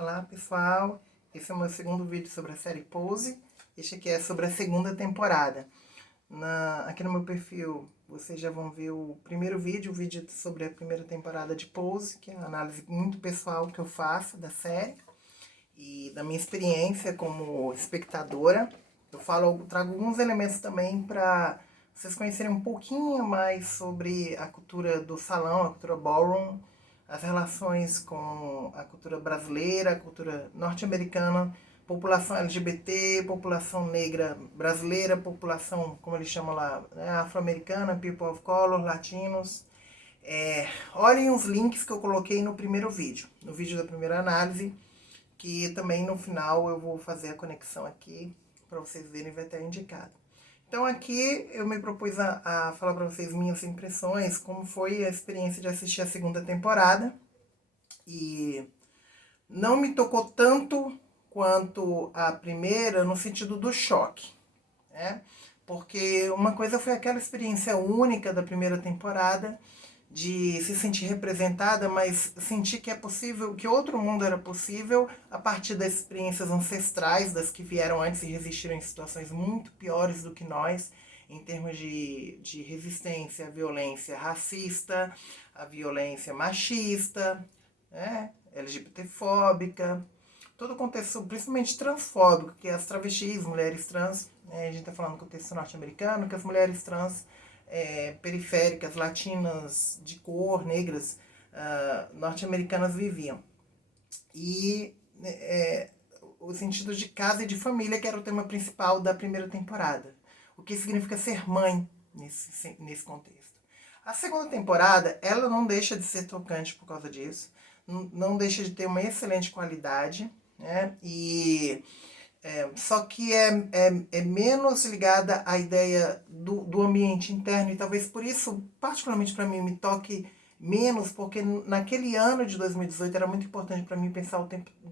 Olá pessoal, esse é o meu segundo vídeo sobre a série Pose. Este aqui é sobre a segunda temporada. Aqui no meu perfil vocês já vão ver o primeiro vídeo, o vídeo sobre a primeira temporada de Pose, que é uma análise muito pessoal que eu faço da série e da minha experiência como espectadora. Trago alguns elementos também para vocês conhecerem um pouquinho mais sobre a cultura do salão, a cultura ballroom, as relações com a cultura brasileira, a cultura norte-americana, população LGBT, população negra brasileira, população, como eles chamam lá, né, afro-americana, people of color, latinos. Olhem os links que eu coloquei no primeiro vídeo, no vídeo da primeira análise, que também no final eu vou fazer a conexão aqui para vocês verem, vai estar indicado. Então aqui eu me propus a falar para vocês minhas impressões, como foi a experiência de assistir a segunda temporada. E não me tocou tanto quanto a primeira no sentido do choque, né? Porque uma coisa foi aquela experiência única da primeira temporada, de se sentir representada, mas sentir que é possível, que outro mundo era possível a partir das experiências ancestrais, das que vieram antes e resistiram em situações muito piores do que nós, em termos de resistência à violência racista, à violência machista, né, LGBTfóbica, todo o contexto, principalmente transfóbico, que é as travestis, mulheres trans, né, a gente está falando do contexto norte-americano, que as mulheres trans periféricas, latinas, de cor, negras, norte-americanas viviam. E o sentido de casa e de família, que era o tema principal da primeira temporada. O que significa ser mãe nesse contexto. A segunda temporada, ela não deixa de ser tocante por causa disso, não deixa de ter uma excelente qualidade, né? Só que é menos ligada à ideia do ambiente interno, e talvez por isso, particularmente para mim, me toque menos, porque naquele ano de 2018 era muito importante para mim pensar o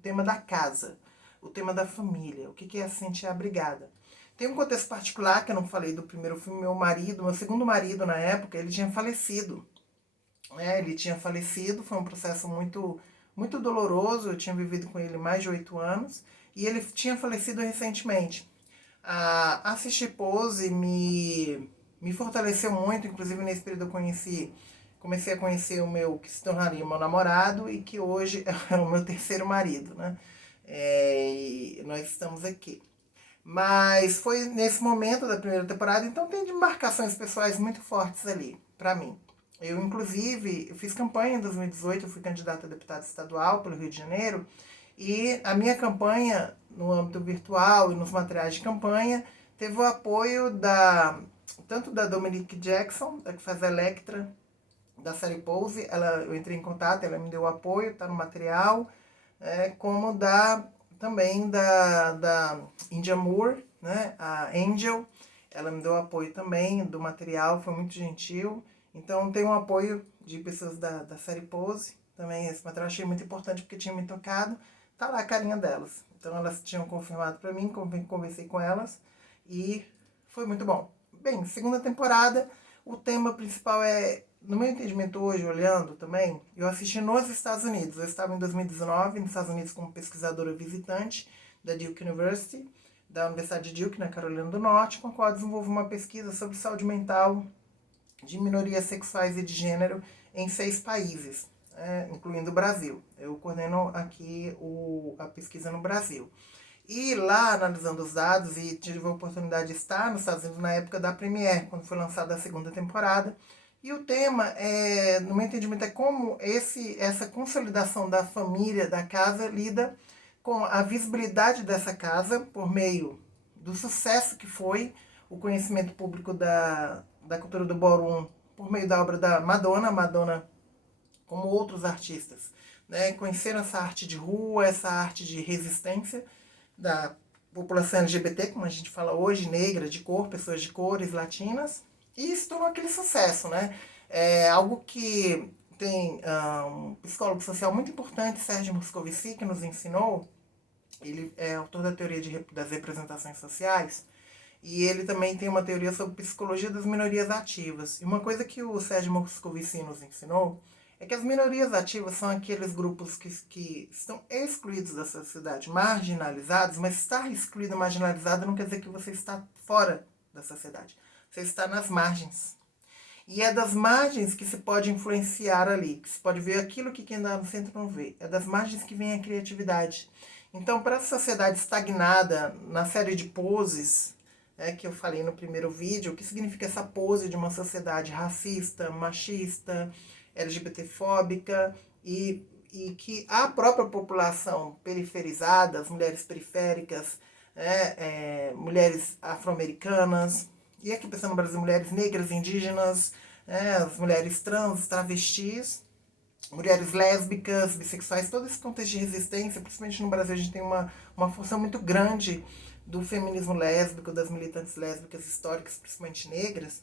tema da casa, o tema da família, o que é se sentir abrigada. Tem um contexto particular que eu não falei do primeiro filme, meu segundo marido na época, ele tinha falecido. Ele tinha falecido, foi um processo muito, muito doloroso, eu tinha vivido com ele mais de 8 anos, e ele tinha falecido recentemente. Assistir Pose me fortaleceu muito, inclusive nesse período comecei a conhecer o meu, que se tornaria o meu namorado, e que hoje é o meu terceiro marido, né? E nós estamos aqui. Mas foi nesse momento da primeira temporada, então tem demarcações pessoais muito fortes ali, pra mim. Eu, inclusive, eu fiz campanha em 2018, eu fui candidata a deputada estadual pelo Rio de Janeiro, e a minha campanha, no âmbito virtual e nos materiais de campanha, teve o apoio tanto da Dominique Jackson, da que faz a Electra, da série Pose, eu entrei em contato, ela me deu o apoio, está no material, como também da India Moore, né, a Angel, ela me deu apoio também do material, foi muito gentil. Então tem um apoio de pessoas da série Pose, também esse material achei muito importante porque tinha me tocado, tá lá a carinha delas. Então elas tinham confirmado para mim, conversei com elas e foi muito bom. Bem, segunda temporada, o tema principal no meu entendimento hoje, olhando também, eu assisti nos Estados Unidos. Eu estava em 2019 nos Estados Unidos como pesquisadora visitante da Duke University, da Universidade de Duke, na Carolina do Norte, com a qual eu desenvolvo uma pesquisa sobre saúde mental de minorias sexuais e de gênero em 6 países, incluindo o Brasil. Eu coordeno aqui a pesquisa no Brasil. E lá, analisando os dados, e tive a oportunidade de estar nos Estados Unidos na época da Premiere, quando foi lançada a segunda temporada. E o tema, no meu entendimento, é como essa consolidação da família, da casa, lida com a visibilidade dessa casa por meio do sucesso que foi o conhecimento público da cultura do ballroom por meio da obra da Madonna como outros artistas, né? Conheceram essa arte de rua, essa arte de resistência da população LGBT, como a gente fala hoje, negra, de cor, pessoas de cores, latinas, e se tornou aquele sucesso, né? É algo que tem um psicólogo social muito importante, Sérgio Moscovici, que nos ensinou. Ele é autor da teoria das representações sociais, e ele também tem uma teoria sobre psicologia das minorias ativas. E uma coisa que o Sérgio Moscovici nos ensinou é que as minorias ativas são aqueles grupos que estão excluídos da sociedade, marginalizados, mas estar excluído, marginalizado não quer dizer que você está fora da sociedade. Você está nas margens. E é das margens que se pode influenciar ali, que se pode ver aquilo que quem está no centro não vê. É das margens que vem a criatividade. Então, para essa sociedade estagnada na série de poses, que eu falei no primeiro vídeo, o que significa essa pose de uma sociedade racista, machista, LGBTfóbica e que a própria população periferizada, as mulheres periféricas, mulheres afro-americanas, e aqui pensando no Brasil, mulheres negras, indígenas, as mulheres trans, travestis, mulheres lésbicas, bissexuais, todo esse contexto de resistência, principalmente no Brasil a gente tem uma função muito grande do feminismo lésbico, das militantes lésbicas históricas, principalmente negras,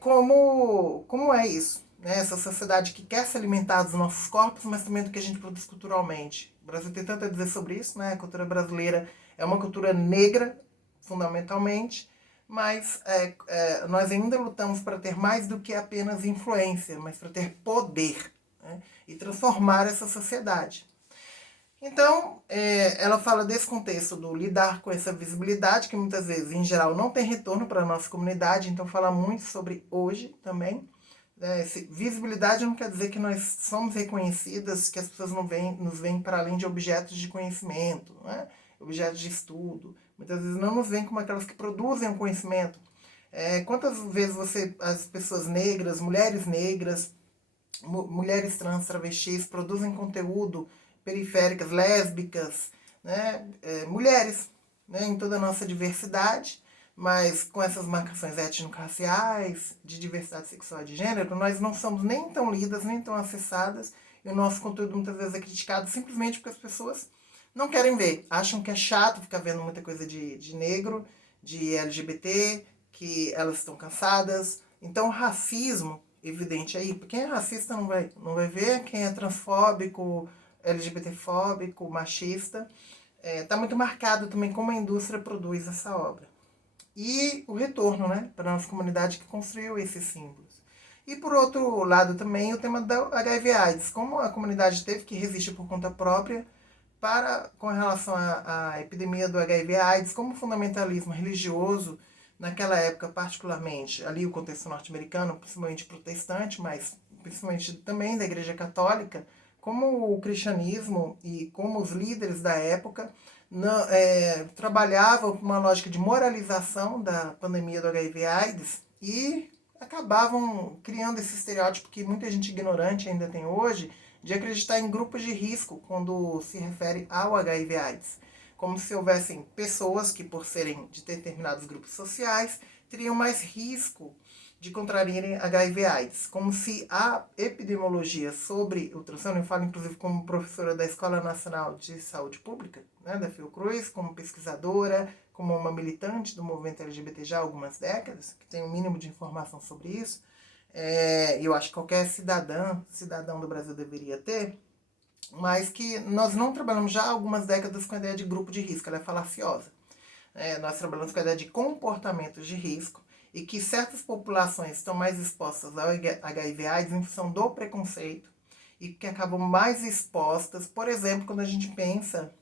como é isso? Né? Essa sociedade que quer se alimentar dos nossos corpos, mas também do que a gente produz culturalmente. O Brasil tem tanto a dizer sobre isso, né? A cultura brasileira é uma cultura negra, fundamentalmente, mas nós ainda lutamos para ter mais do que apenas influência, mas para ter poder, né? E transformar essa sociedade. Então, ela fala desse contexto do lidar com essa visibilidade, que muitas vezes, em geral, não tem retorno para a nossa comunidade, então fala muito sobre hoje também. Visibilidade não quer dizer que nós somos reconhecidas, que as pessoas não nos veem para além de objetos de conhecimento, né? Objetos de estudo. Muitas vezes não nos veem como aquelas que produzem o conhecimento. Quantas vezes as pessoas negras, mulheres trans, travestis, produzem conteúdo, periféricas, lésbicas, né? Mulheres, né? Em toda a nossa diversidade, mas com essas marcações étnico-raciais, de diversidade sexual e de gênero, nós não somos nem tão lidas, nem tão acessadas, e o nosso conteúdo muitas vezes é criticado simplesmente porque as pessoas não querem ver, acham que é chato ficar vendo muita coisa de negro, de LGBT, que elas estão cansadas. Então o racismo evidente aí, quem é racista não vai ver, quem é transfóbico, LGBTfóbico, machista, está muito marcado também como a indústria produz essa obra. E o retorno, né, para a nossa comunidade que construiu esses símbolos. E por outro lado também o tema da HIV/AIDS, como a comunidade teve que resistir por conta própria com relação à epidemia do HIV/AIDS, como o fundamentalismo religioso, naquela época particularmente, ali o contexto norte-americano, principalmente protestante, mas principalmente também da Igreja Católica, como o cristianismo e como os líderes da época trabalhavam com uma lógica de moralização da pandemia do HIV/AIDS e acabavam criando esse estereótipo que muita gente ignorante ainda tem hoje, de acreditar em grupos de risco quando se refere ao HIV/AIDS. Como se houvessem pessoas que, por serem de determinados grupos sociais, teriam mais risco de contraírem HIV/AIDS. Como se a epidemiologia sobre o transtorno, eu falo inclusive como professora da Escola Nacional de Saúde Pública, né, da Fiocruz, como pesquisadora, como uma militante do movimento LGBT já há algumas décadas, que tem um mínimo de informação sobre isso, eu acho que qualquer cidadão do Brasil deveria ter, mas que nós não trabalhamos já há algumas décadas com a ideia de grupo de risco, ela é falaciosa. Nós trabalhamos com a ideia de comportamentos de risco e que certas populações estão mais expostas ao HIV/AIDS em função do preconceito e que acabam mais expostas, por exemplo, quando a gente pensa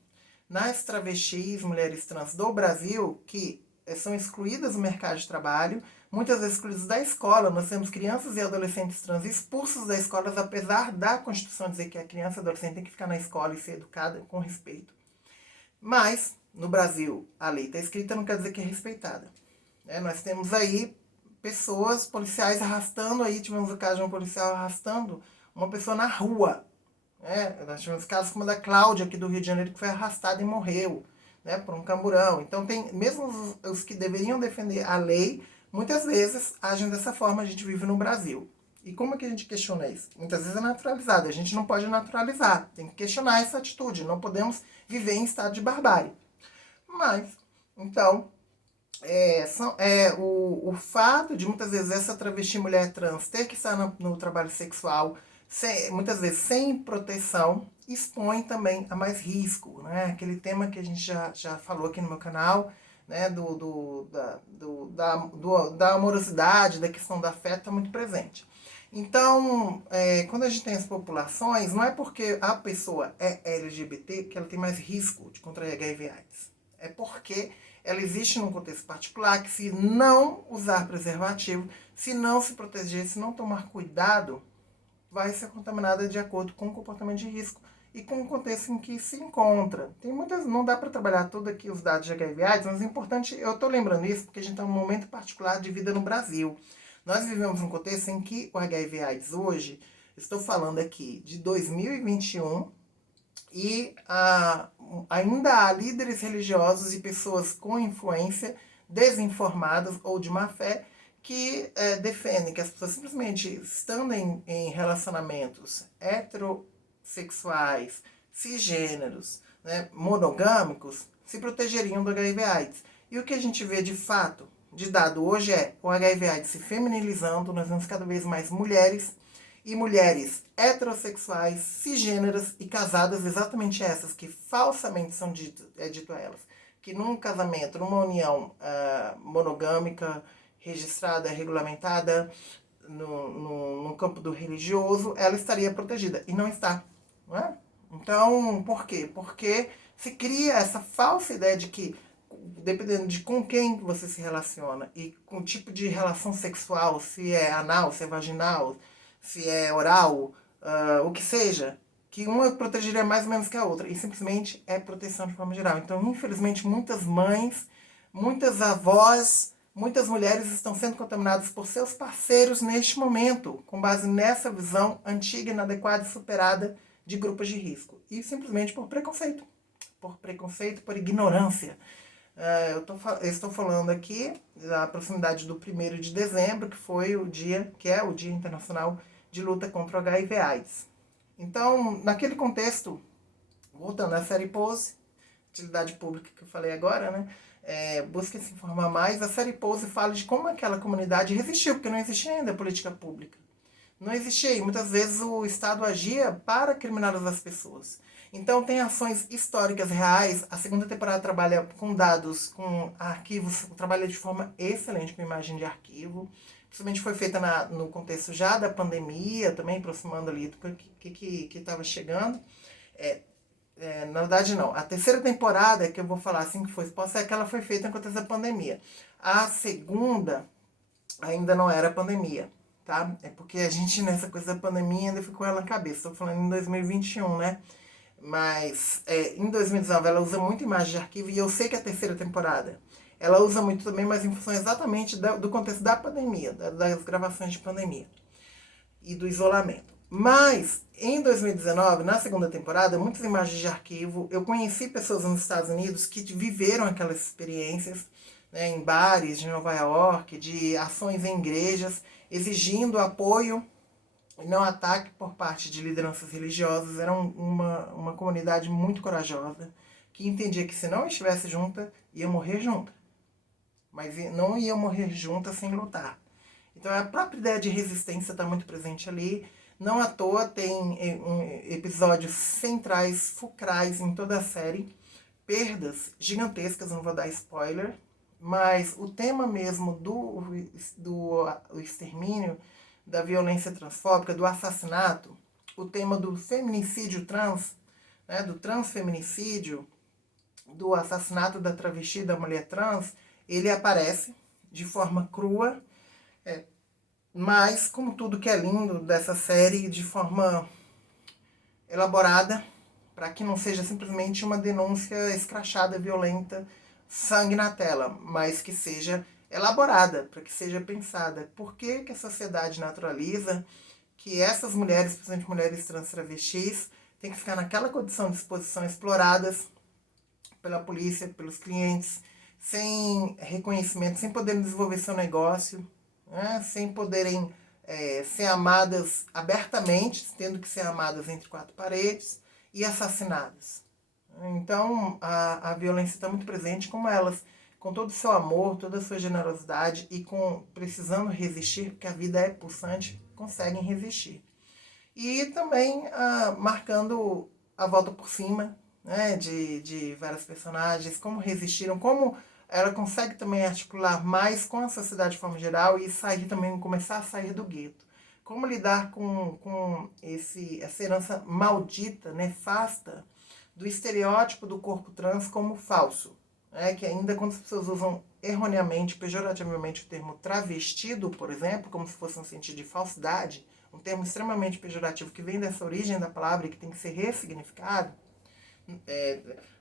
nas travestis, mulheres trans do Brasil, que são excluídas do mercado de trabalho, muitas vezes excluídas da escola. Nós temos crianças e adolescentes trans expulsos das escolas, apesar da Constituição dizer que a criança e adolescente tem que ficar na escola e ser educada com respeito. Mas, no Brasil, a lei está escrita, não quer dizer que é respeitada. Nós temos aí pessoas, policiais arrastando, tivemos o caso de um policial arrastando uma pessoa na rua. Nós tivemos casos como o da Cláudia, aqui do Rio de Janeiro, que foi arrastada e morreu, por um camburão. Então, mesmo os que deveriam defender a lei, muitas vezes agem dessa forma. A gente vive no Brasil. E como é que a gente questiona isso? Muitas vezes é naturalizado. A gente não pode naturalizar. Tem que questionar essa atitude. Não podemos viver em estado de barbárie. Mas, então, o fato de muitas vezes essa travesti mulher trans ter que estar no trabalho sexual, muitas vezes sem proteção, expõe também a mais risco, né? Aquele tema que a gente já falou aqui no meu canal, né? Da amorosidade, da questão da afeto, está muito presente. Então, quando a gente tem as populações, não é porque a pessoa é LGBT que ela tem mais risco de contrair HIV/AIDS. É porque ela existe num contexto particular que, se não usar preservativo, se não se proteger, se não tomar cuidado, vai ser contaminada de acordo com o comportamento de risco e com o contexto em que se encontra. Tem muitas, não dá para trabalhar tudo aqui os dados de HIV/AIDS, mas é importante, eu estou lembrando isso porque a gente está num momento particular de vida no Brasil. Nós vivemos um contexto em que o HIV/AIDS hoje, estou falando aqui de 2021, e ainda há líderes religiosos e pessoas com influência, desinformadas ou de má fé, que defendem que as pessoas simplesmente estando em relacionamentos heterossexuais, cisgêneros, né, monogâmicos, se protegeriam do HIV/AIDS. E o que a gente vê de fato, de dado hoje, é o HIV/AIDS se feminilizando, nós vemos cada vez mais mulheres e mulheres heterossexuais, cisgêneras e casadas, exatamente essas que falsamente são dito a elas, que num casamento, numa união monogâmica, registrada, regulamentada no campo do religioso, ela estaria protegida. E não está. Não é? Então, por quê? Porque se cria essa falsa ideia de que, dependendo de com quem você se relaciona e com o tipo de relação sexual, se é anal, se é vaginal, se é oral, o que seja, que uma protegeria mais ou menos que a outra. E simplesmente é proteção de forma geral. Então, infelizmente, muitas mães, muitas avós, muitas mulheres estão sendo contaminadas por seus parceiros neste momento, com base nessa visão antiga, inadequada e superada de grupos de risco. E simplesmente por preconceito. Por preconceito, por ignorância. Eu estou falando aqui da proximidade do 1º de dezembro, que foi o dia, que é o Dia Internacional de Luta contra o HIV/AIDS. Então, naquele contexto, voltando à série Pose, utilidade pública que eu falei agora, né? Busca se informar mais. A série Pose fala de como aquela comunidade resistiu, porque não existia ainda política pública. Não existia, e muitas vezes o Estado agia para criminalizar as pessoas. Então tem ações históricas reais. A segunda temporada trabalha com dados, com arquivos, trabalha de forma excelente com imagem de arquivo. Principalmente foi feita no contexto já da pandemia, também aproximando ali do que estava chegando. Na verdade não, a terceira temporada que eu vou falar assim que foi exposta é que ela foi feita no contexto da pandemia. A segunda ainda não era pandemia, tá? É porque a gente nessa coisa da pandemia ainda ficou ela na cabeça. Estou falando em 2021, né? Mas em 2019 ela usa muito imagem de arquivo e eu sei que a terceira temporada ela usa muito também, mas em função exatamente do contexto da pandemia, das gravações de pandemia e do isolamento. Mas em 2019, na segunda temporada, muitas imagens de arquivo, eu conheci pessoas nos Estados Unidos que viveram aquelas experiências, né, em bares de Nova York, de ações em igrejas, exigindo apoio e não ataque por parte de lideranças religiosas. Era uma comunidade muito corajosa, que entendia que se não estivesse junta, ia morrer junta. Mas não ia morrer junta sem lutar. Então a própria ideia de resistência está muito presente ali. Não à toa tem episódios centrais, fulcrais em toda a série. Perdas gigantescas, não vou dar spoiler. Mas o tema mesmo do extermínio, da violência transfóbica, do assassinato, o tema do feminicídio trans, né, do transfeminicídio, do assassinato da travesti, da mulher trans, ele aparece de forma crua, mas, como tudo que é lindo dessa série, de forma elaborada, para que não seja simplesmente uma denúncia escrachada, violenta, sangue na tela, mas que seja elaborada, para que seja pensada. Por que a sociedade naturaliza que essas mulheres, principalmente mulheres trans travestis, têm que ficar naquela condição de exposição exploradas pela polícia, pelos clientes, sem reconhecimento, sem poderem desenvolver seu negócio, né? Sem poderem ser amadas abertamente, tendo que ser amadas entre quatro paredes e assassinadas. Então a violência está muito presente, como elas, com todo o seu amor, toda a sua generosidade e precisando resistir, porque a vida é pulsante, conseguem resistir. E também marcando a volta por cima, né, de várias personagens, como resistiram, como ela consegue também articular mais com a sociedade de forma geral e sair também, começar a sair do gueto. como lidar com essa herança maldita, nefasta, do estereótipo do corpo trans como falso. Que ainda quando as pessoas usam erroneamente, pejorativamente o termo travestido, por exemplo, como se fosse um sentido de falsidade, um termo extremamente pejorativo que vem dessa origem da palavra e que tem que ser ressignificado,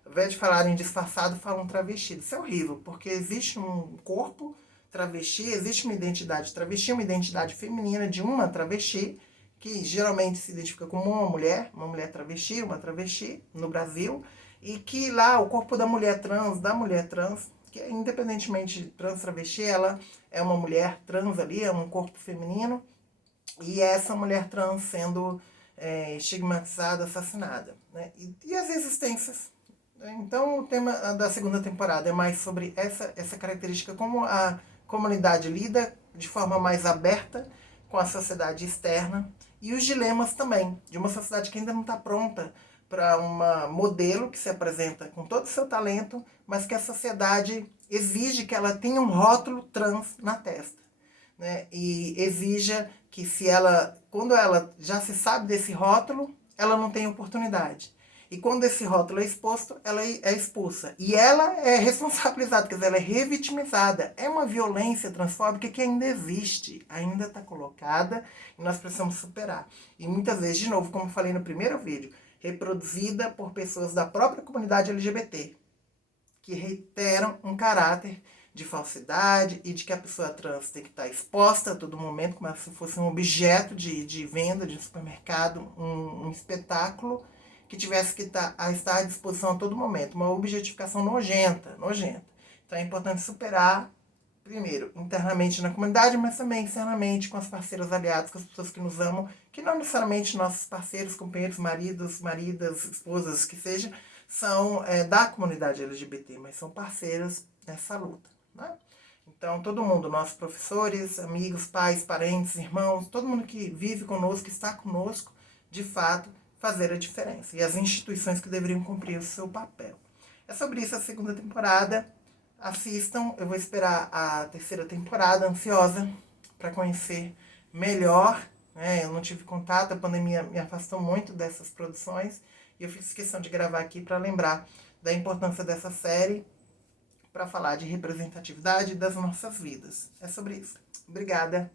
ao invés de falarem disfarçado, falam travestido. Isso é horrível, porque existe um corpo travesti, existe uma identidade travesti, uma identidade feminina de uma travesti, que geralmente se identifica como uma mulher travesti, uma travesti no Brasil, e que lá o corpo da mulher trans, que é independentemente de trans, travesti, ela é uma mulher trans ali, é um corpo feminino, e essa mulher trans sendo estigmatizada, assassinada. Né? E as resistências. Então o tema da segunda temporada é mais sobre essa característica, como a comunidade lida de forma mais aberta com a sociedade externa e os dilemas também de uma sociedade que ainda não está pronta para uma modelo que se apresenta com todo o seu talento, mas que a sociedade exige que ela tenha um rótulo trans na testa. Né? E exija que quando ela já se sabe desse rótulo, ela não tem oportunidade. E quando esse rótulo é exposto, ela é expulsa. E ela é responsabilizada, quer dizer, ela é revitimizada. É uma violência transfóbica que ainda existe, ainda está colocada e nós precisamos superar. E muitas vezes, de novo, como eu falei no primeiro vídeo, reproduzida por pessoas da própria comunidade LGBT, que reiteram um caráter de falsidade e de que a pessoa trans tem que estar exposta a todo momento, como se fosse um objeto de venda de supermercado, um espetáculo que tivesse que estar à disposição a todo momento. Uma objetificação nojenta. Então é importante superar, primeiro, internamente na comunidade, mas também externamente com as parceiras aliadas, com as pessoas que nos amam, que não necessariamente nossos parceiros, companheiros, maridas, esposas, que seja, são da comunidade LGBT, mas são parceiras nessa luta. Né? Então, todo mundo, nossos professores, amigos, pais, parentes, irmãos, todo mundo que vive conosco, que está conosco, de fato, fazer a diferença. E as instituições que deveriam cumprir o seu papel. É sobre isso a segunda temporada. Assistam, eu vou esperar a terceira temporada, ansiosa para conhecer melhor. Né? Eu não tive contato, a pandemia me afastou muito dessas produções e eu fiz questão de gravar aqui para lembrar da importância dessa série para falar de representatividade das nossas vidas. É sobre isso. Obrigada.